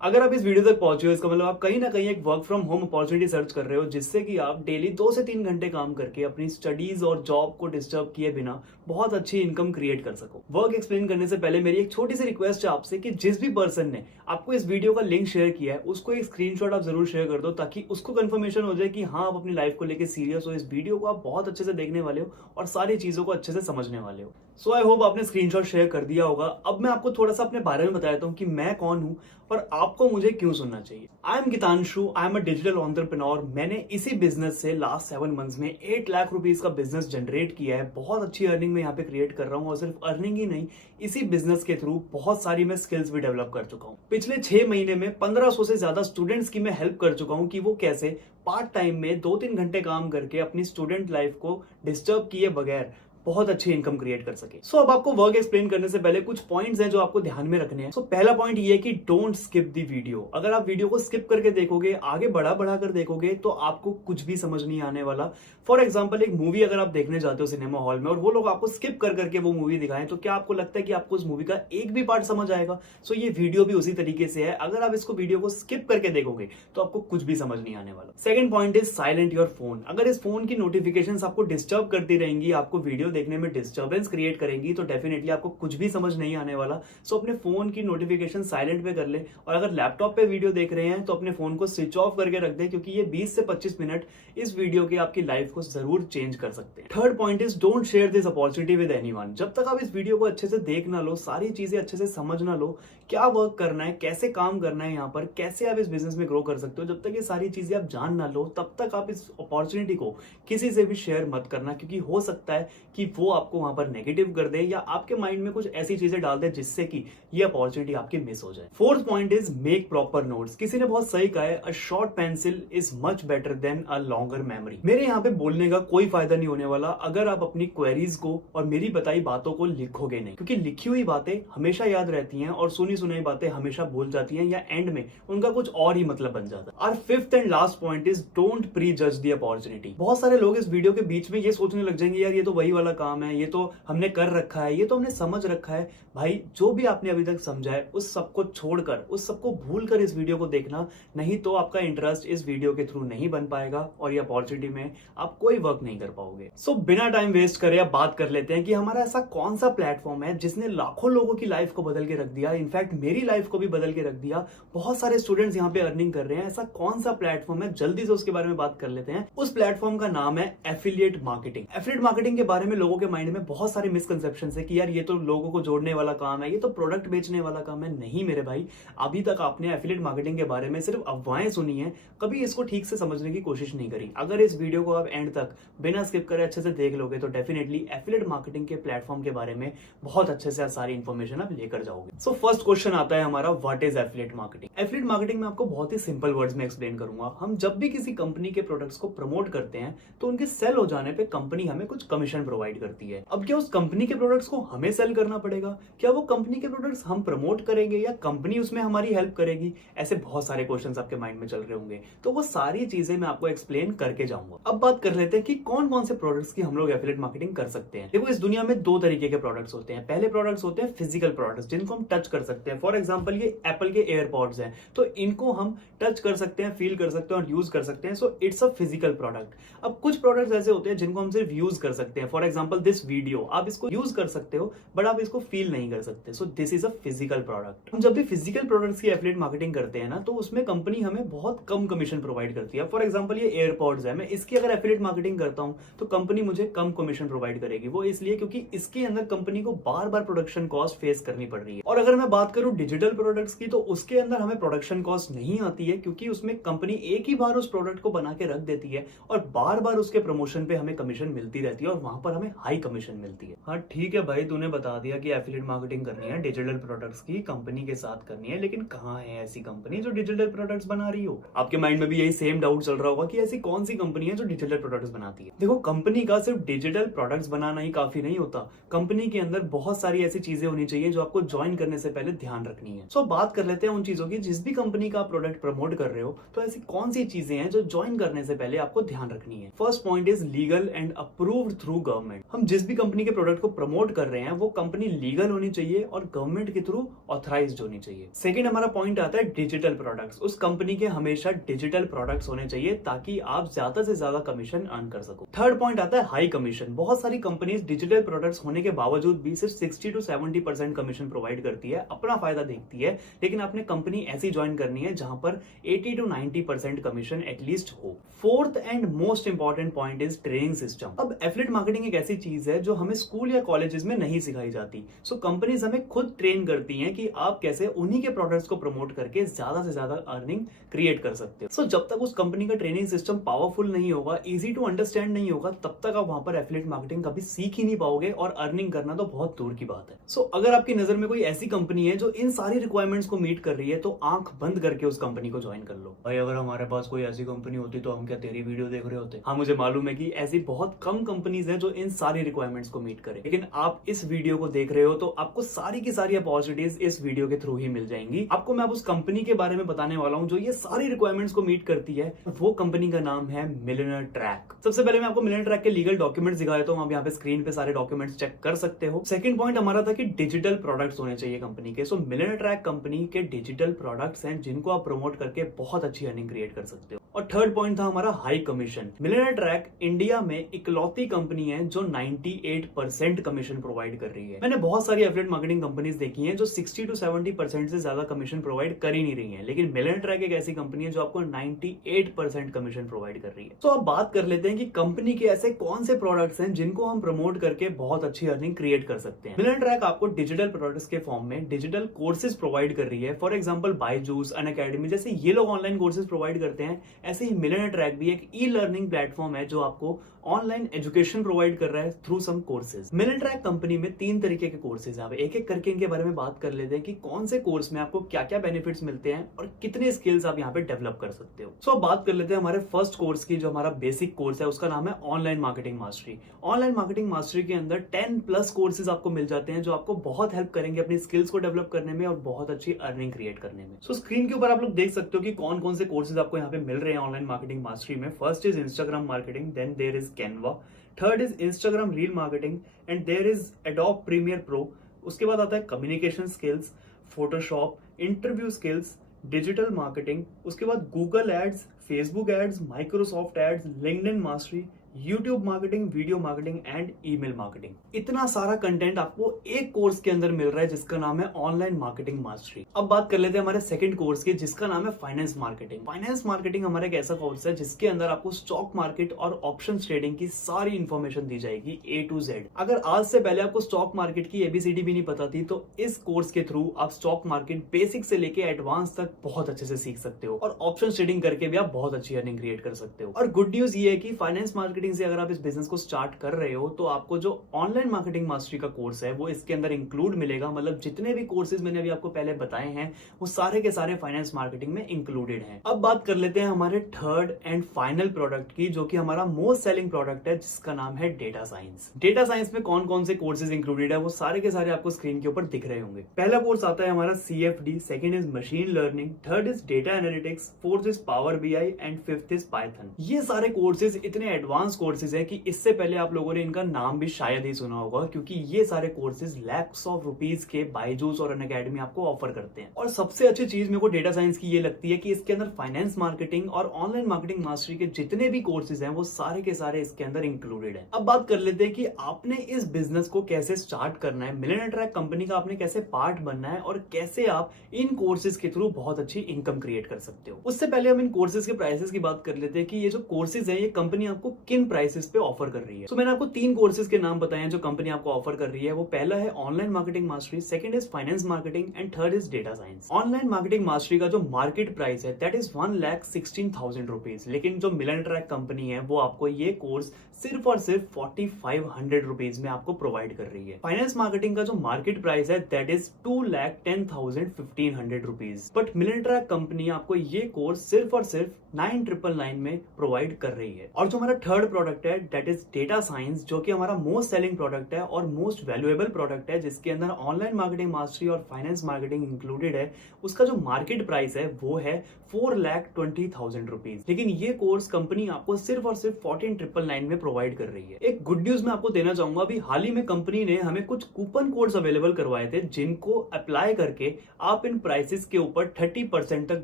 अगर आप इस वीडियो तक पहुंचे हो इसका मतलब आप कहीं ना कहीं एक work from home opportunity search कर रहे हो जिससे कि आप डेली 2 से 3 घंटे काम करके अपनी स्टडीज और जॉब को डिस्टर्ब किए बिना बहुत अच्छी इनकम क्रिएट कर सको। वर्क एक्सप्लेन करने से पहले मेरी एक छोटी सी रिक्वेस्ट है आपसे कि जिस भी पर्सन ने आपको इस वीडियो का लिंक शेयर किया है उसको एक स्क्रीनशॉट आप जरूर शेयर कर दो ताकि उसको कंफर्मेशन हो जाए कि हाँ आप अपनी लाइफ को लेकर सीरियस हो, इस वीडियो को आप बहुत अच्छे से देखने वाले हो और सारी चीजों को अच्छे से समझने वाले हो। सो आई होप आपने स्क्रीनशॉट शेयर कर दिया होगा। अब मैं आपको थोड़ा सा अपने बारे में बता देता हूँ कि मैं कौन हूँ और आपको मुझे क्यों सुनना चाहिए। I am Geetanshu, I am a digital entrepreneur. मैंने इसी बिजनेस से लास्ट 7 मंथ्स में 8 लाख रुपीज का बिजनेस जनरेट किया है। बहुत अच्छी अर्निंग में यहाँ पे क्रिएट कर रहा हूँ और सिर्फ अर्निंग ही नहीं, इसी बिजनेस के थ्रू बहुत सारी मैं स्किल्स भी डेवलप कर चुका हूँ। पिछले 6 महीने में 1500 से ज्यादा स्टूडेंट्स की मैं हेल्प कर चुका हूँ कि वो कैसे पार्ट टाइम में 2-3 घंटे काम करके अपनी स्टूडेंट लाइफ को डिस्टर्ब किए बगैर बहुत अच्छी इनकम क्रिएट कर सके। सो अब आपको वर्क एक्सप्लेन करने से पहले कुछ पॉइंट्स हैं जो आपको ध्यान में रखने हैं। सो पहला पॉइंट ये है कि डोंट स्किप दी वीडियो। अगर आप वीडियो को स्किप करके देखोगे, आगे बढ़ा कर देखोगे तो आपको कुछ भी समझ नहीं आने वाला। फॉर एग्जाम्पल, एक मूवी अगर आप देखने जाते हो सिनेमा हॉल में और वो लोग आपको स्किप कर करके वो मूवी दिखाएं तो क्या आपको लगता है कि आपको उस मूवी का एक भी पार्ट समझ आएगा? सो ये वीडियो भी उसी तरीके से है। अगर आप इसको वीडियो को स्किप करके देखोगे तो आपको कुछ भी समझ नहीं आने वाला। Second point is silent your phone. अगर इस फोन की नोटिफिकेशंस आपको डिस्टर्ब करती रहेंगी, आपको वीडियो देखने में डिस्टर्ब क्रिएट करेंगी तो डेफिनेटली आपको कुछ भी समझ नहीं आने वाला। सो अपने फोन की नोटिफिकेशन साइलेंट पे कर ले और अगर लैपटॉप पे वीडियो देख रहे हैं तो अपने फोन को स्विच ऑफ करके रख दें क्योंकि ये 20 से 25 मिनट इस वीडियो के आपकी लाइफ को जरूर चेंज कर सकते हैं। Third point is don't share this opportunity with anyone. जब तक आप इस वीडियो को अच्छे से देख ना लो, सारी चीजें अच्छे से समझ ना लो, क्या वर्क करना है, कैसे काम करना है, यहाँ पर कैसे आप इस बिजनेस में ग्रो कर सकते हो, जब तक ये सारी चीजें आप जान ना लो तब तक आप इस अपॉर्चुनिटी को किसी से भी शेयर मत करना क्योंकि हो सकता है कि वो आपको वहां पर नेगेटिव कर दे या आपके माइंड में कुछ ऐसी चीजें डाल दे जिससे कि ये अपॉर्चुनिटी आपकी मिस हो जाए। Fourth point is make proper notes. किसी ने बहुत सही कहा है, a short pencil is much better than a longer memory. मेरे यहाँ पे बोलने का कोई फायदा नहीं होने वाला अगर आप अपनी क्वेरीज को और मेरी बताई बातों को लिखोगे नहीं, क्योंकि लिखी हुई बातें हमेशा याद रहती हैं और सुनी सुनाई बातें हमेशा भूल जाती हैं या एंड में उनका कुछ और ही मतलब बन जाता है। और fifth and last point is don't pre जज द अपॉर्चुनिटी। बहुत सारे लोग इस वीडियो के बीच में ये सोचने लग जाएंगे, यार ये तो वही वाला काम है, ये तो हमने कर रखा है, ये तो हमने समझ रखा है। भाई, जो भी आपने अभी तक समझा है उस सबको छोड़कर, उस सबको भूलकर इस वीडियो को देखना, नहीं तो आपका इंटरेस्ट इस वीडियो के थ्रू नहीं बन पाएगा और ये अपॉर्चुनिटी में आप कोई वर्क नहीं कर पाओगे। सो बिना टाइम वेस्ट करे अब बात कर लेते हैं कि हमारा ऐसा कौन सा प्लेटफॉर्म है जिसने लाखों लोगों की लाइफ को बदल के रख दिया, इनफैक्ट मेरी लाइफ को भी बदल के रख दिया। बहुत सारे स्टूडेंट्स यहाँ पे अर्निंग कर रहे हैं। ऐसा कौन सा प्लेटफॉर्म है, जल्दी से उसके बारे में बात कर लेते हैं। उस प्लेटफॉर्म का नाम है एफिलिएट मार्केटिंग। एफिलिएट मार्केटिंग के बारे में लोगों के माइंड में बहुत सारे मिसकंसेप्शन है कि यार ये तो लोगों को जोड़ने वाला काम है, ये तो प्रोडक्ट बेचने वाला काम है। नहीं मेरे भाई, अभी तक आपने एफिलिएट मार्केटिंग के बारे में सिर्फ अफवाहें सुनी है, कभी इसको ठीक से समझने की कोशिश नहीं करी। अगर इस वीडियो को आप एंड तक बिना स्किप करे अच्छे से देख लोगे तो डेफिनेटली एफिलिएट मार्केटिंग के प्लेटफॉर्म के बारे में बहुत अच्छे से सारी इंफॉर्मेशन आप लेकर जाओगे। सो फर्स्ट क्वेश्चन आता है हमारा, what is affiliate marketing? Affiliate marketing में आपको बहुत ही सिंपल वर्ड्स में एक्सप्लेन करूंगा। हम जब भी किसी कंपनी के प्रोडक्ट्स को प्रमोट करते हैं तो उनके सेल हो जाने पे कंपनी हमें कुछ कमीशन प्रोवाइड करती है। अब क्या उस कंपनी के प्रोडक्ट्स को हमें सेल करना पड़ेगा? क्या वो कंपनी के प्रोडक्ट्स हम प्रमोट करेंगे या कंपनी उसमें हमारी हेल्प करेगी? ऐसे बहुत सारे क्वेश्चंस आपके माइंड में चल रहे होंगे, तो वो सारी चीजें मैं आपको एक्सप्लेन करके जाऊंगा। अब बात कर लेते हैं कि कौन कौन से प्रोडक्ट्स की हम लोग एफिलिएट मार्केटिंग कर सकते हैं। देखो, इस दुनिया में 2 तरीके के प्रोडक्ट्स होते हैं। पहले प्रोडक्ट्स होते हैं फिजिकल प्रोडक्ट्स जिनको हम टच कर सकते हैं। फॉर एग्जाम्पल, ये एप्पल के एयरपॉड्स हैं तो इनको हम टच कर सकते हैं, फील कर सकते हैं और यूज कर सकते हैं। So it's a physical product. अब कुछ प्रोडक्ट्स ऐसे होते हैं जिनको हम सिर्फ यूज कर सकते हैं। फॉर एग्जाम्पल, दिस वीडियो, आप इसको यूज कर सकते हो बट आप इसको फील नहीं कर सकते। So this is a physical product. हम जब भी फिजिकल प्रोडक्ट्स की एफिलिएट मार्केटिंग करते हैं ना तो उसमें कंपनी हमें बहुत कम कमीशन प्रोवाइड करती है। फॉर एग्जांपल, ये एयरपॉड्स है, मैं इसकी अगर एफिलिएट मार्केटिंग करता हूं तो कंपनी मुझे कम कमीशन प्रोवाइड करेगी। वो इसलिए क्योंकि इसके अंदर कंपनी को बार बार प्रोडक्शन कॉस्ट फेस करनी पड़ रही है। और अगर मैं बात करूं डिजिटल प्रोडक्ट्स की तो उसके अंदर हमें प्रोडक्शन कॉस्ट नहीं आती है क्योंकि उसमें कंपनी एक ही बार उस प्रोडक्ट को बना के रख देती है और बार बार उसके प्रमोशन पे हमें कमीशन मिलती रहती है और वहां पर हमें हाई कमीशन मिलती है। हाँ ठीक है भाई, तूने बता दिया कि एफिलिएट मार्केटिंग करनी है, डिजिटल प्रोडक्ट्स की कंपनी के साथ करनी है, लेकिन कहाँ है ऐसी कंपनी जो डिजिटल प्रोडक्ट्स बना रही हो? आपके माइंड में भी यही सेम डाउट चल रहा होगा कि ऐसी कौन सी कंपनी है जो डिजिटल प्रोडक्ट्स बनाती है। देखो, कंपनी का सिर्फ डिजिटल प्रोडक्ट्स बनाना ही काफी नहीं होता। कंपनी के अंदर बहुत सारी ऐसी चीजें होनी चाहिए जो आपको ज्वाइन करने से पहले ध्यान रखनी है। सो बात कर लेते हैं उन चीजों की। जिस भी कंपनी का आप प्रोडक्ट प्रमोट कर रहे हो तो ऐसी कौन सी चीजें हैं जो ज्वाइन करने से पहले आपको ध्यान रखनी है। First point is legal and approved through government. Government. हम जिस भी कंपनी के प्रोडक्ट को प्रमोट कर रहे हैं वो कंपनी लीगल होनी चाहिए और गवर्नमेंट के थ्रू ऑथराइज्ड होनी चाहिए। सेकंड हमारा पॉइंट आता है डिजिटल प्रोडक्ट्स। उस कंपनी के हमेशा डिजिटल प्रोडक्ट्स होने चाहिए ताकि आप ज्यादा से ज्यादा कमीशन अर्न कर सको। थर्ड पॉइंट आता है हाई कमीशन। बहुत सारी कंपनीज डिजिटल प्रोडक्ट्स होने के बावजूद भी सिर्फ 60 to 70% कमीशन प्रोवाइड करती है, अपना फायदा देखती है, लेकिन आपने कंपनी ऐसी ज्वाइन करनी है जहां पर 80 to 90% कमीशन एटलीस्ट हो। Fourth and most important point is training system. अब एफिलिएट मार्केटिंग एक ऐसी चीज है जो हमें स्कूल या कॉलेजेस में नहीं सिखाई जाती। सो कंपनीज हमें खुद ट्रेन करती हैं कि आप कैसे उन्हीं के प्रोडक्ट्स को प्रमोट करके ज्यादा से ज्यादा अर्निंग क्रिएट कर सकते हो। सो जब तक उस कंपनी का ट्रेनिंग सिस्टम पावरफुल नहीं होगा, इजी टू अंडरस्टैंड नहीं होगा, तब तक आप वहां पर एफिलिएट मार्केटिंग कभी सीख ही नहीं पाओगे और अर्निंग करना तो बहुत दूर की बात है। सो अगर आपकी नजर में कोई ऐसी कंपनी है जो इन सारी रिक्वायरमेंट्स को मीट कर रही है तो आंख बंद करके उस कंपनी को ज्वाइन कर लो। भाई अगर हमारे पास कोई ऐसी कंपनी होती तो हम क्या तेरी वीडियो देख रहे होते? हाँ, मुझे मालूम है कि ऐसी बहुत कम कंपनीज हैं जो इन सारी रिक्वायरमेंट्स को मीट करे, लेकिन आप इस वीडियो को देख रहे हो तो आपको सारी की सारी अपॉर्चुनिटीज इस वीडियो के थ्रू ही मिल जाएंगी। आपको मैं अब उस कंपनी के बारे में बताने वाला हूं जो ये सारी रिक्वायरमेंट्स को मीट करती है। वो कंपनी का नाम है मिलियनेयर ट्रैक। सबसे पहले मैं आपको मिलियनेयर ट्रैक के लीगल डॉक्यूमेंट्स दिखा देता हूं। आप यहाँ पे स्क्रीन पे सारे डॉक्यूमेंट्स चेक कर सकते हो। सेकंड पॉइंट हमारा था कि डिजिटल प्रोडक्ट्स होने चाहिए कंपनी के। सो मिलियनेयर ट्रैक कंपनी के डिजिटल प्रोडक्ट्स हैं जिनको आप प्रमोट करके बहुत अच्छी अर्निंग क्रिएट कर सकते हो। और थर्ड पॉइंट था हमारा high commission. Millionaire track India में इकलौती कंपनी है जो 98% कमीशन प्रोवाइड कर रही है। मैंने बहुत सारी एफिलिएट मार्केटिंग कंपनीज देखी हैं जो 60 to 70% से ज्यादा कमीशन प्रोवाइड कर ही नहीं रही है, लेकिन मिलियनेयर ट्रैक एक ऐसी कंपनी है जो आपको 98% कमीशन प्रोवाइड कर रही है। तो अब बात कर लेते हैं कि कंपनी के ऐसे कौन से प्रोडक्ट्स हैं जिनको हम प्रमोट करके बहुत अच्छी अर्निंग क्रिएट कर सकते हैं। मिलियनेयर ट्रैक आपको डिजिटल प्रोडक्ट्स के फॉर्म में डिजिटल कोर्सेज प्रोवाइड कर रही है। फॉर एग्जाम्पल बायजूस, अनअकैडमी जैसे ये लोग ऑनलाइन कोर्सेज प्रोवाइड करते हैं, ऐसे ही मिलियनेयर ट्रैक भी एक ई लर्निंग प्लेटफॉर्म है जो आपको ऑनलाइन एजुकेशन प्रोवाइड कर रहा है through some courses. Millionaire track company में 3 तरीके के कोर्सेज हैं। एक एक करके इनके बारे में बात कर लेते हैं कि कौन से कोर्स में आपको क्या क्या बेनिफिट्स मिलते हैं और कितने स्किल्स आप यहाँ पे डेवलप कर सकते हो। सो अब बात कर लेते हैं हमारे फर्स्ट कोर्स की। जो हमारा बेसिक कोर्स है उसका नाम है online marketing mastery. Online marketing mastery के अंदर 10+ कोर्सेज आपको मिल जाते हैं जो आपको बहुत हेल्प करेंगे अपनी स्किल्स को डेवलप करने में और बहुत अच्छी अर्निंग क्रिएट करने में। सो स्क्रीन के ऊपर आप लोग देख सकते हो कि कौन कौन से कोर्सेज आपको यहाँ पे मिल रहे हैं ऑनलाइन मार्केटिंग मास्टरी में। First is Instagram marketing, then there is Canva, third is Instagram reel marketing and there is Adobe Premiere Pro. उसके बाद आता है communication skills, Photoshop, interview skills, digital marketing, उसके बाद Google ads, Facebook ads, Microsoft ads, LinkedIn mastery, YouTube marketing, video marketing and email marketing. इतना सारा content आपको एक कोर्स के अंदर मिल रहा है जिसका नाम है ऑनलाइन मार्केटिंग मास्टरी। अब बात कर लेते हैं हमारे सेकंड कोर्स की जिसका नाम है फाइनेंस मार्केटिंग। फाइनेंस मार्केटिंग हमारा एक ऐसा कोर्स है जिसके अंदर आपको स्टॉक मार्केट और ऑप्शन ट्रेडिंग की सारी इंफॉर्मेशन दी जाएगी A to Z। अगर आज से पहले आपको स्टॉक मार्केट की ABCD भी नहीं पता थी तो इस कोर्स के थ्रू आप स्टॉक मार्केट बेसिक से लेके एडवांस तक बहुत अच्छे से सीख सकते हो और ऑप्शन ट्रेडिंग करके भी आप बहुत अच्छी अर्निंग क्रिएट कर सकते हो। और गुड न्यूज ये है कि फाइनेंस मार्केटिंग से अगर आप इस बिजनेस को स्टार्ट कर रहे हो तो आपको जो ऑनलाइन मार्केटिंग मास्टरी का कोर्स है वो इसके अंदर इंक्लूड मिलेगा। मतलब जितने भी कोर्सेज मैंने अभी आपको पहले बताए हैं वो सारे के सारे फाइनेंस मार्केटिंग में इंक्लूडेड हैं। अब बात कर लेते हैं हमारे थर्ड एंड फाइनल प्रोडक्ट की जो कि हमारा मोस्ट सेलिंग प्रोडक्ट है जिसका नाम है डेटा साइंस। डेटा साइंस में कौन कौन से कोर्सेज इंक्लूडेड है वो सारे के सारे आपको स्क्रीन के ऊपर दिख रहे होंगे। पहला कोर्स आता है हमारा CFD, second is machine learning, third is data analytics, fourth is power BI and fifth is Python. ये सारे कोर्सेज इतने एडवांस कोर्सेज है कि इससे पहले आप लोगों ने इनका नाम भी शायद ही सुना होगा क्योंकि ये सारे कोर्सेज lakhs of rupees के बायजूस और अनअकैडमी आपको ऑफर करते हैं। और सबसे अच्छी चीज मेरे को डेटा साइंस की ये लगती है कि इसके अंदर फाइनेंस मार्केटिंग और ऑनलाइन मार्केटिंग मास्टरी के जितने भी कोर्सेज हैं वो सारे के सारे इसके अंदर इंक्लूडेड है। अब बात कर लेते हैं कि आपने इस बिजनेस को कैसे स्टार्ट करना है, मिलियनेयर ट्रैक कंपनी का आपने कैसे पार्ट बनना है और कैसे आप इन कोर्सेज के थ्रू बहुत अच्छी इनकम क्रिएट कर सकते हो। उससे पहले हम इन कोर्सेज के प्राइसेस की बात कर लेते हैं कि ये जो कोर्सेज है ये कंपनी आपको किन प्राइसेस पे ऑफर कर रही है। तो मैंने आपको 3 कोर्सेज के नाम बताए हैं जो कंपनी आपको ऑफर कर रही है। वो पहला है online marketing mastery, second is finance marketing and third is data science. Online marketing mastery का जो मार्केट प्राइस है दैट इज 1,16,000 रुपीज, लेकिन जो मिलियनेयर ट्रैक कंपनी है वो आपको ये कोर्स सिर्फ और सिर्फ 4,500 रुपीज में आपको प्रोवाइड कर रही है। फाइनेंस मार्केटिंग का जो मार्केट प्राइस है that is 2,10,1500 rupees, but millionaire track company आपको ये कोर्स सिर्फ और सिर्फ 9,999 में प्रोवाइड कर रही है। और जो हमारा थर्ड थर्ड प्रोडक्ट है दैट इज डेटा साइंस, जो कि हमारा मोस्ट सेलिंग प्रोडक्ट है और मोस्ट वैल्यूएबल प्रोडक्ट है, जिसके अंदर ऑनलाइन मार्केटिंग मास्टरी और फाइनेंस मार्केटिंग इंक्लूडेड है। उसका जो मार्केट प्राइस है वो है 4,20,000 रुपीज। लेकिन ये कोर्स कंपनी आपको सिर्फ और सिर्फ 14,999 में प्रोवाइड कर रही है। एक गुड न्यूज मैं आपको देना चाहूंगा, अभी हाल ही में कंपनी ने हमें कुछ कूपन कोड्स अवेलेबल करवाए थे, जिनको अप्लाई करके आप इन प्राइसेस के ऊपर 30% तक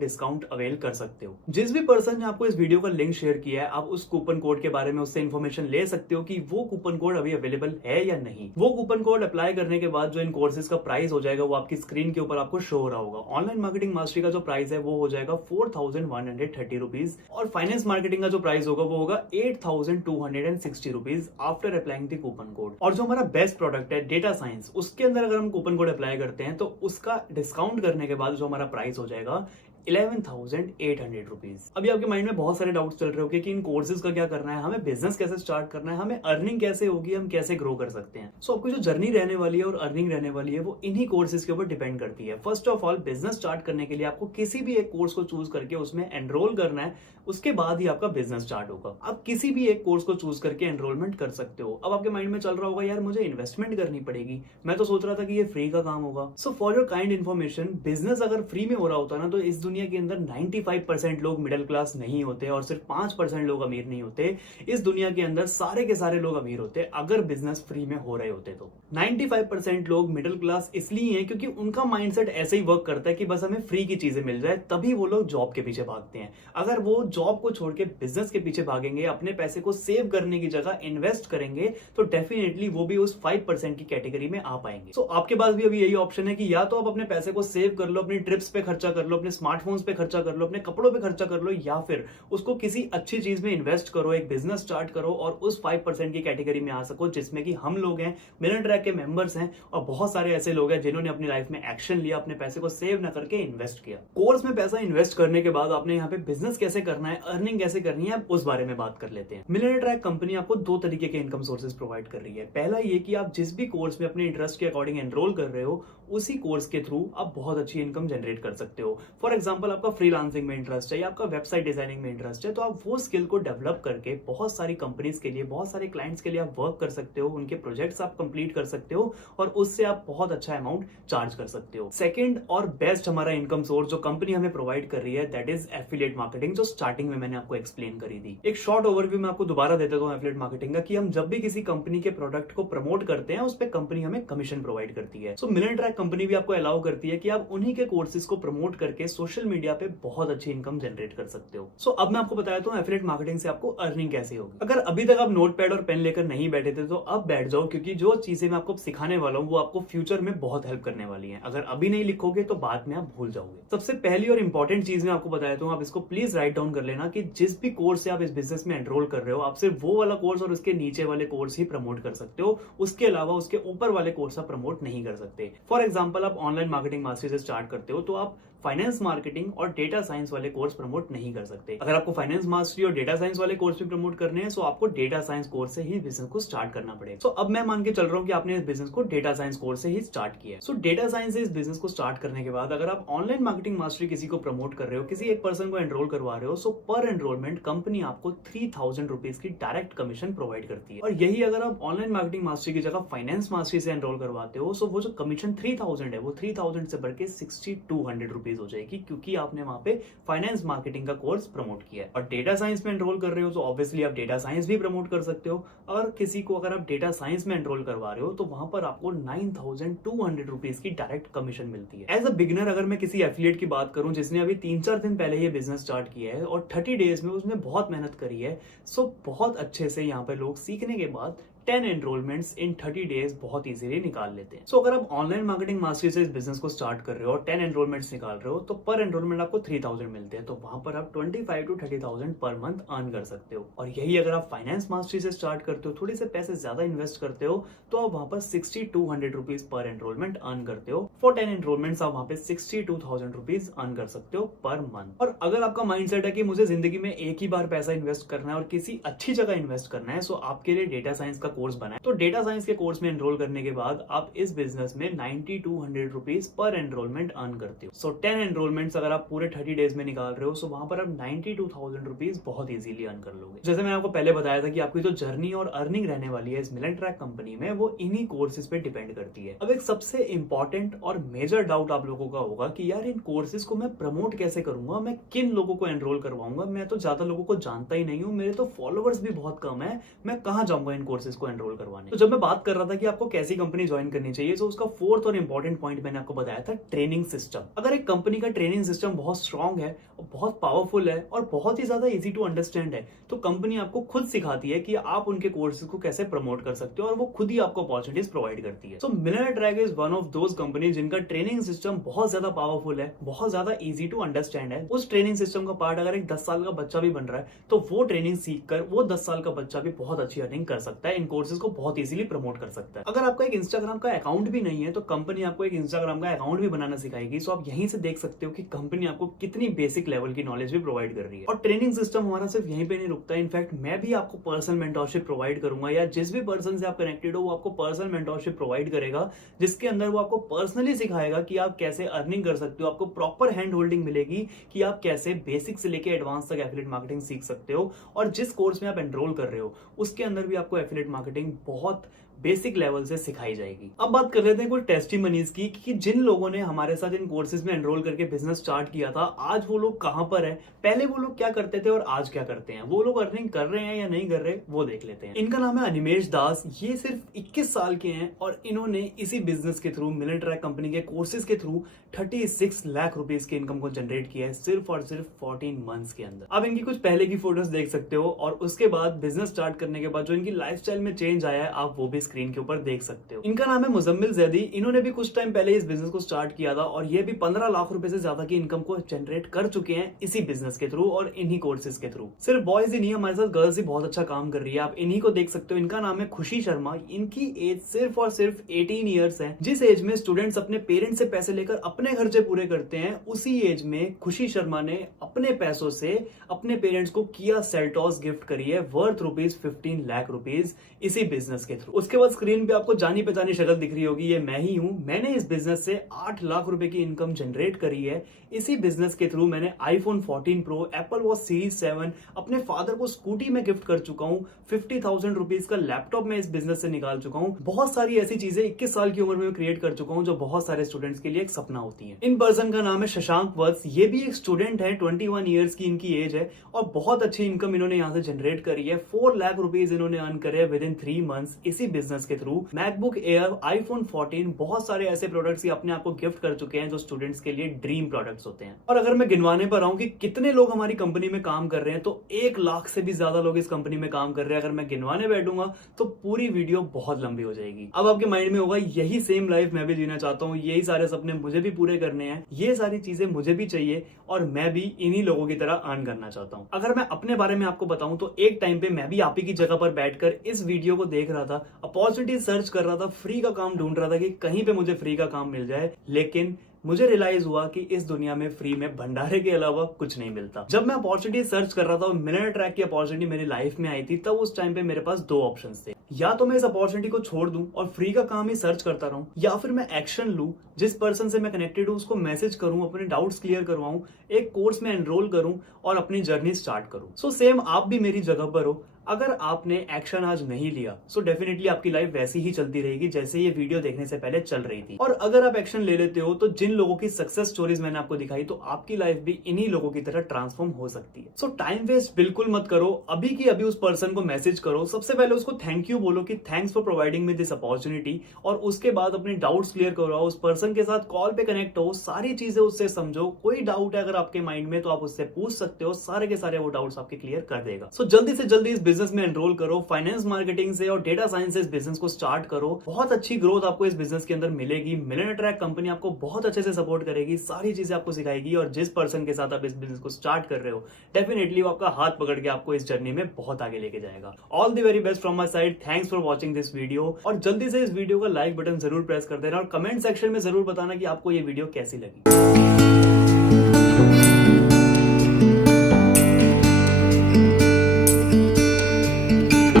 डिस्काउंट अवेल कर सकते हो। जिस भी पर्सन ने आपको इस वीडियो का लिंक शेयर किया है, आप उस कूपन कोड के बारे में उससे इन्फॉर्मेशन ले सकते हो कि वो कूपन कोड अभी अवेलेबल है या नहीं। वो कूपन कोड अप्लाई करने के बाद जो इन कोर्सेज का प्राइस हो जाएगा वो आपकी स्क्रीन के ऊपर आपको शो हो रहा होगा। ऑनलाइन मार्केटिंग मास्टरी का जो प्राइस है वो हो जाएगा 4,130 रुपीज और फाइनेंस मार्केटिंग का जो प्राइस होगा वो होगा 8,260 rupees after applying the coupon code. और जो हमारा बेस्ट प्रोडक्ट है डेटा साइंस, उसके अंदर अगर हम कूपन कोड अप्लाई करते हैं तो उसका डिस्काउंट करने के बाद जो हमारा प्राइस हो जाएगा 11,800 रुपीज। अभी आपके माइंड में बहुत सारे डाउट्स चल रहे होंगे कि इन कोर्सेज का क्या करना है, हमें बिजनेस कैसे स्टार्ट करना है, हमें अर्निंग कैसे होगी, हम कैसे ग्रो कर सकते हैं। सो आपकी जो जर्नी रहने वाली है और अर्निंग रहने वाली है वो इन्हीं कोर्सेज के ऊपर डिपेंड करती है। First of all, business start करने के लिए आपको किसी भी एक कोर्स को चूज करके उसमें एनरोल करना है, उसके बाद ही आपका बिजनेस स्टार्ट होगा। आप किसी भी एक कोर्स को चूज करके एनरोलमेंट कर सकते हो। अब आपके माइंड में चल रहा होगा यार मुझे इन्वेस्टमेंट करनी पड़ेगी, मैं तो सोच रहा था कि ये फ्री का काम होगा। So for your kind information, business अगर फ्री में हो रहा होता ना तो इस दुनिया के अंदर 95% लोग मिडिल क्लास नहीं होते और सिर्फ 5% लोग अमीर नहीं होते। इस दुनिया के अंदर सारे के सारे लोग अमीर होते अगर बिजनेस फ्री में हो रहे होते। तो 95% लोग मिडिल क्लास इसलिए हैं क्योंकि उनका माइंडसेट ऐसे ही वर्क करता है कि बस हमें फ्री की चीजें मिल जाए, तभी वो लोग जॉब के पीछे भागते हैं। अगर वो जॉब को छोड़ के बिजनेस के पीछे भागेंगे, अपने पैसे को सेव करने की जगह इन्वेस्ट करेंगे, तो डेफिनेटली वो भी उस 5% की कैटेगरी में आ पाएंगे। सो आपके पास भी अभी यही ऑप्शन है कि या तो आप अपने पैसे को सेव कर लो, अपनी ट्रिप्स पे खर्चा कर लो, अपने स्मार्टफोन्स पे खर्चा कर लो, अपने कपड़ों पे खर्चा कर लो, या फिर उसको किसी अच्छी चीज में इन्वेस्ट करो, एक बिजनेस स्टार्ट करो और उस 5% की कैटेगरी में आ सको, जिसमें कि हम लोग हैं, मिलियन ट्रैक के मेंबर्स हैं और बहुत सारे ऐसे लोग हैं जिन्होंने अपनी लाइफ में एक्शन लिया, अपने पैसे को सेव न करके इन्वेस्ट किया। कोर्स में पैसा इन्वेस्ट करने के बाद आपने यहाँ पे बिजनेस कैसे करना है, अर्निंग कैसे करनी है, उस बारे में बात कर लेते हैं। मिलियन ट्रैक कंपनी आपको दो तरीके के इनकम सोर्सेज प्रोवाइड कर रही है। पहला ये कि आप जिस भी कोर्स में अपने इंटरेस्ट के अकॉर्डिंग एनरोल कर रहे हो, उसी कोर्स के थ्रू आप बहुत अच्छी इनकम जनरेट कर सकते हो। फॉर एग्जांपल, आपका फ्रीलांसिंग में इंटरेस्ट है या आपका वेबसाइट डिजाइनिंग में इंटरेस्ट है, तो आप वो स्किल को डेवलप करके बहुत सारी कंपनीज के लिए, बहुत सारे क्लाइंट्स के लिए आप वर्क कर सकते हो, उनके प्रोजेक्ट्स आप कंप्लीट कर सकते हो और उससे आप बहुत अच्छा अमाउंट चार्ज कर सकते हो। सेकंड और बेस्ट हमारा इनकम सोर्स जो कंपनी हमें प्रोवाइड कर रही है दैट इज एफिलिएट मार्केटिंग, जो स्टार्टिंग में मैंने आपको एक्सप्लेन करी थी। एक शॉर्ट ओवरव्यू मैं आपको दोबारा दे देता हूं एफिलिएट मार्केटिंग का, कि हम जब भी किसी कंपनी के प्रोडक्ट को प्रमोट करते हैं उस पर कंपनी हमें कमीशन प्रोवाइड करती है। सो मिलियन ट्रैक कंपनी भी आपको अलाउ करती है कि आप उन्हीं के कोर्सेज को प्रमोट करके सोशल मीडिया पे बहुत अच्छी इनकम जनरेट कर सकते हो। सो अब मैं आपको बताया तो एफिलिएट मार्केटिंग से आपको अर्निंग कैसे होगी। अगर अभी तक आप नोटपैड और पेन लेकर नहीं बैठे थे तो अब बैठ जाओ, क्योंकि जो चीजें मैं आपको सिखाने वाला हूँ वो आपको फ्यूचर में बहुत हेल्प करने वाली है। अगर अभी नहीं लिखोगे तो बाद में आप भूल जाओगे। सबसे पहली और इंपॉर्टेंट चीज मैं आपको बताया तो आप इसको प्लीज राइट डाउन कर लेना कि जिस भी कोर्स से आप इस बिजनेस में एनरोल कर रहे हो, आप सिर्फ वो वाला कोर्स और उसके नीचे वाले कोर्स ही प्रमोट कर सकते हो, उसके अलावा उसके ऊपर वाले कोर्स आप प्रमोट नहीं कर सकते। फॉर एग्जाम्पल, आप ऑनलाइन मार्केटिंग मास्टरी से स्टार्ट करते हो तो आप फाइनेंस मार्केटिंग और डेटा साइंस वाले कोर्स प्रमोट नहीं कर सकते। अगर आपको फाइनेंस मास्टरी और डेटा साइंस वाले कोर्स भी प्रमोट करने हैं तो आपको डेटा साइंस कोर्स से ही बिजनेस को स्टार्ट करना पड़ेगा। सो अब मैं मान के चल रहा हूं कि आपने इस बिजनेस को डेटा साइंस कोर्स से ही स्टार्ट किया है। सो डेटा साइंस से इस बिजनेस को स्टार्ट करने के बाद अगर आप ऑनलाइन मार्केटिंग मास्टरी किसी को प्रमोट कर रहे हो, किसी एक पर्सन को एनरोल करवा रहे हो, सो पर एनरोलमेंट कंपनी आपको 3,000 रुपीज की डायरेक्ट कमीशन प्रोवाइड करती है। और यही अगर आप ऑनलाइन मार्केटिंग मास्टरी की जगह फाइनेंस मास्टरी से एनरोल करवाते हो, सो वो जो कमीशन 3,000 है वो 3,000 से बढ़ के 6,200 रुपीज हो जाएगी, क्योंकि आपने वहां पे फाइनेंस मार्केटिंग का कोर्स प्रमोट किया है। और डेटा साइंस में एनरोल कर रहे हो तो ऑब्वियसली आप डेटा साइंस भी प्रमोट कर सकते हो। और किसी को अगर आप डेटा साइंस में एनरोल करवा रहे हो तो वहां पर आपको 9,200 रुपीज की डायरेक्ट कमीशन मिलती है। एज अ बिगिनर अगर मैं किसी एफिलिएट की बात करूं जिसने अभी 3-4 दिन पहले ये बिजनेस स्टार्ट किया है और 30 डेज में उसने बहुत मेहनत करी है, सो बहुत अच्छे से यहाँ पे लोग सीखने के बाद 10 एनरोलमेंट्स इन 30 डेज बहुत इजीली निकाल लेते हैं। सो अगर आप ऑनलाइन मार्केटिंग मास्टरी से इस बिजनेस को स्टार्ट कर रहे हो और 10 एनरोलमेंट्स निकाल रहे हो तो पर एनरोलमेंट आपको 3,000 मिलते हैं, तो वहां पर आप 25 to 30,000 पर मंथ अर्न कर सकते हो। और यही अगर आप फाइनेंस मास्टरी से स्टार्ट करते हो, थोड़े से पैसे ज्यादा इन्वेस्ट करते हो, तो आप वहां पर 6,200 रुपीज पर एनरोलमेंट अर्न करते हो। फॉर 10 एनरोलमेंट्स आप वहां पे 62,000 रुपीज अर्न कर सकते हो पर मंथ। और अगर आपका माइंडसेट है कि मुझे जिंदगी में एक ही बार पैसा इन्वेस्ट करना है और किसी अच्छी जगह इन्वेस्ट करना है, सो आपके लिए डेटा साइंस का कोर्स बना है। तो डेटा साइंस के कोर्स में एनरोल करने के बाद आप इस बिजनेस में 9200 रुपीज पर एनरोलमेंट अर्न करते हो। सो 10 एनरोलमेंट्स अगर आप पूरे 30 डेज में निकाल रहे हो, सो वहां पर आप 92,000 रुपीज बहुत इजीली अर्न कर लोगे। जैसे मैंने आपको पहले बताया था कि आपकी जो जर्नी और अर्निंग रहने वाली है इस मिलेंट्रैक कंपनी में, वो इन्हीं कोर्सेज पे डिपेंड करती है। अब एक सबसे इंपॉर्टेंट और मेजर डाउट आप लोगों का होगा कि यार इन कोर्सेज को मैं प्रमोट कैसे करूंगा, मैं किन लोगों को एनरोल करवाऊंगा, मैं तो ज्यादा लोगों को जानता ही नहीं हूँ, मेरे तो फॉलोवर्स भी बहुत कम है, मैं कहाँ जाऊंगा इन कोर्सेज को एनरोल करवाने। तो जब मैं बात कर रहा था कि आपको कैसी कंपनी ज्वाइन करनी चाहिए, तो उसका फोर्थ और इंपॉर्टेंट पॉइंट मैंने आपको बताया था ट्रेनिंग सिस्टम। अगर एक कंपनी का ट्रेनिंग सिस्टम बहुत स्ट्रांग है, बहुत पावरफुल है और बहुत ही ज्यादा इजी टू अंडरस्टैंड है, तो कंपनी आपको खुद सिखाती है कि आप उनके कोर्सेज को कैसे प्रमोट कर सकते हो और वो खुद ही आपको अपॉर्चुनिटीज प्रोवाइड करती है। So millionaire is one of those company जिनका ट्रेनिंग सिस्टम बहुत ज्यादा पावरफुल है, बहुत ज्यादा इजी टू अंडरस्टैंड है। उस ट्रेनिंग सिस्टम का पार्ट अगर एक 10 साल का बच्चा भी बन रहा है, तो वो ट्रेनिंग सीखकर वो 10 साल का बच्चा भी बहुत अच्छी अर्निंग कर सकता है, इन कोर्सेज को बहुत इजीली प्रमोट कर सकता है। अगर आपका एक इंस्टाग्राम का अकाउंट भी नहीं है, तो कंपनी आपको एक इंस्टाग्राम का अकाउंट भी बनाना सिखाएगी। सो आप यहीं से देख सकते हो कि कंपनी आपको कितनी बेसिक लेवल की नॉलेज भी प्रोवाइड कर रही है। और ट्रेनिंग सिस्टम हमारा सिर्फ यहीं पे नहीं रुकता, इनफैक्ट मैं भी आपको पर्सनल मेंटरशिप प्रोवाइड करूंगा, या जिस भी पर्सन से आप कनेक्टेड हो वो आपको पर्सनल मेंटरशिप प्रोवाइड करेगा, जिसके अंदर वो आपको पर्सनली सिखाएगा कि आप कैसे अर्निंग कर सकते हो। आपको प्रॉपर हैंड होल्डिंग मिलेगी कि आप कैसे बेसिक से लेके एडवांस तक एफिलिएट मार्केटिंग सीख सकते हो। और जिस कोर्स में आप एनरोल कर रहे हो उसके अंदर भी आपको एफिलिएट मार्केटिंग बहुत बेसिक लेवल से सिखाई जाएगी। अब बात कर लेते हैं कुछ टेस्टिमनीज की कि जिन लोगों ने हमारे साथ इन कोर्सेज में एनरोल करके बिजनेस स्टार्ट किया था, आज वो लोग कहां पर है, पहले वो लोग क्या करते थे और आज क्या करते हैं, वो लोग अर्निंग कर रहे हैं या नहीं कर रहे, वो देख लेते हैं। इनका नाम है अनिमेश दास। ये सिर्फ 21 साल के हैं और इन्होंने इसी बिजनेस के थ्रू, मिलियनेयर कंपनी के कोर्सेज के थ्रू 36 लाख रुपीज की इनकम को जनरेट किया है सिर्फ और सिर्फ 14 मंथ्स के अंदर। अब इनकी कुछ पहले की फोटोज देख सकते हो और उसके बाद बिजनेस स्टार्ट करने के बाद जो इनकी लाइफस्टाइल में चेंज आया है, आप वो भी स्क्रीन के ऊपर देख सकते हो। इनका नाम है मुजम्मिल जैदी। इन्होंने भी कुछ टाइम पहले इस बिजनेस को स्टार्ट किया था और ये भी 15 लाख रुपए से ज्यादा की इनकम को जनरेट कर चुके हैं इसी बिजनेस के थ्रू और इन्हीं कोर्सेज के थ्रू। सिर्फ बॉयज ही नहीं, हमारे साथ गर्ल्स भी बहुत अच्छा काम कर रही है, आप इन्हीं को देख सकते हो। इनका नाम है खुशी शर्मा। इनकी एज सिर्फ और सिर्फ 18 ईयर्स है। जिस एज में स्टूडेंट्स अपने पेरेंट्स से पैसे लेकर अपने खर्चे पूरे करते हैं, उसी एज में खुशी शर्मा ने अपने पैसों से अपने पेरेंट्स को किया सेल्टॉस गिफ्ट करी है वर्थ रुपीज 15 लाख रुपीज इसी बिजनेस के थ्रू। उसके बाद स्क्रीन पे आपको जानी पहचानी शक्ल दिख रही होगी, ये मैं ही हूं। मैंने इस बिजनेस से 8 लाख रुपए की इनकम जनरेट करी है। इसी बिजनेस के थ्रू मैंने iPhone 14 pro, Apple watch series 7, अपने फादर को स्कूटी में गिफ्ट कर चुका हूं। 50,000 रुपीज का लैपटॉप मैं इस बिजनेस से निकाल चुका हूं। बहुत सारी ऐसी चीजें 21 साल की उम्र में क्रिएट कर चुका हूं जो बहुत सारे स्टूडेंट्स के लिए एक सपना होती है। इन पर्सन का नाम है शशांक वत्स। ये भी एक स्टूडेंट है, 21 ईयर्स की इनकी एज है और बहुत अच्छी इनकम इन्होंने यहाँ से जनरेट करी है। 4 लाख रुपीज इन्होंने अर्न करे विद इन 3 मंथ्स इसी बिजनेस के थ्रू। मैकबुक एयर, आईफोन 14, बहुत सारे ऐसे प्रोडक्ट्स अपने आप को गिफ्ट कर चुके हैं जो स्टूडेंट्स के लिए ड्रीम प्रोडक्ट्स होते हैं। और अगर मैं गिनवाने पर आऊं कि कितने लोग हमारी कंपनी में काम कर रहे हैं, तो 1 लाख से भी ज्यादा लोग इस कंपनी में काम कर रहे हैं। अगर मैं गिनवाने बैठूंगा तो पूरी वीडियो बहुत लंबी हो जाएगी। अब आपके माइंड में होगा यही सेम लाइफ मैं भी जीना चाहता हूँ, यही सारे सपने मुझे भी पूरे करने हैं, ये सारी चीजें मुझे भी चाहिए और मैं भी इन्हीं लोगों की तरह अर्न करना चाहता हूँ। अगर मैं अपने बारे में आपको बताऊं तो एक टाइम पे मैं भी आप ही की जगह पर बैठकर इस वीडियो को देख रहा था, अपॉर्चुनिटी सर्च कर रहा था, फ्री का काम ढूंढ रहा था कि कहीं पे मुझे फ्री का काम मिल जाए। लेकिन मुझे रियलाइज हुआ कि इस दुनिया में फ्री में भंडारे के अलावा कुछ नहीं मिलता। जब मैं अपॉर्चुनिटी सर्च कर रहा था और मिलियनेयर की अपॉर्चुनिटी मेरी लाइफ में आई थी, तब उस टाइम पे मेरे पास 2 ऑप्शंस थे। या तो मैं इस अपॉर्चुनिटी को छोड़ दूं और फ्री का काम ही सर्च करता रहूं, या फिर मैं एक्शन लूं, जिस पर्सन से मैं कनेक्टेड हूं उसको मैसेज करूं, अपने डाउट्स क्लियर करवाऊं, एक कोर्स में एनरोल करूं और अपनी जर्नी स्टार्ट करूं। सो सेम आप भी मेरी जगह पर हो। अगर आपने एक्शन आज नहीं लिया, सो डेफिनेटली आपकी लाइफ वैसी ही चलती रहेगी जैसे ये वीडियो देखने से पहले चल रही थी। और अगर आप एक्शन ले लेते हो, तो जिन लोगों की सक्सेस स्टोरीज मैंने आपको दिखाई, तो आपकी लाइफ भी इन्हीं लोगों की तरह ट्रांसफॉर्म हो सकती है। सो टाइम वेस्ट बिल्कुल मत करो, अभी की अभी उस पर्सन को मैसेज करो। सबसे पहले उसको थैंक यू बोलो कि thanks for providing me this opportunity, और उसके बाद अपने डाउट्स क्लियर करवाओ। उस पर्सन के साथ कॉल पे कनेक्ट हो, सारी चीजें उससे समझो। कोई डाउट है अगर आपके माइंड में, तो आप उससे पूछ सकते हो, सारे के सारे वो डाउट्स आपके क्लियर कर देगा। सो जल्दी से जल्दी इस बिजनेस में एनरोल करो, फाइनेंस मार्केटिंग से और डेटा साइंस से इस बिजनेस को स्टार्ट करो। बहुत अच्छी ग्रोथ आपको इस बिजनेस के अंदर मिलेगी। मिलियनेयर कंपनी आपको बहुत अच्छे से सपोर्ट करेगी, सारी चीजें आपको सिखाएगी, और जिस पर्सन के साथ आप इस बिजनेस को स्टार्ट कर रहे हो, डेफिनेटली वो आपका हाथ पकड़ के आपको इस जर्नी में बहुत आगे लेके जाएगा। All the very best from my side. Thanks for watching this video, और जल्दी से इस वीडियो का लाइक बटन जरूर प्रेस कर देना और कमेंट सेक्शन में जरूर बताना कि आपको ये वीडियो कैसी लगी।